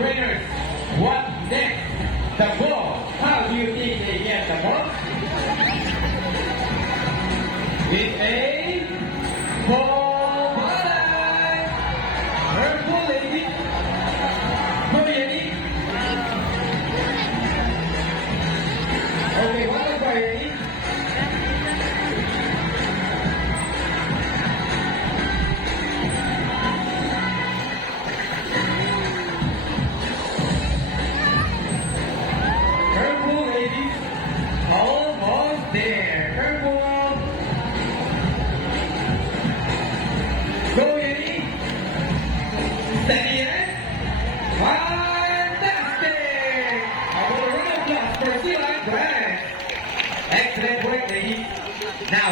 winners. What next? The ball. How do you think they get the ball? With a ball line. Purple lady. Korean. Okay, what is Korean? Purple ladies, almost there. Purple. Go Yanni. Steady it. Fantastic. A round of applause for Sila Grant. Excellent work, ladies. Now.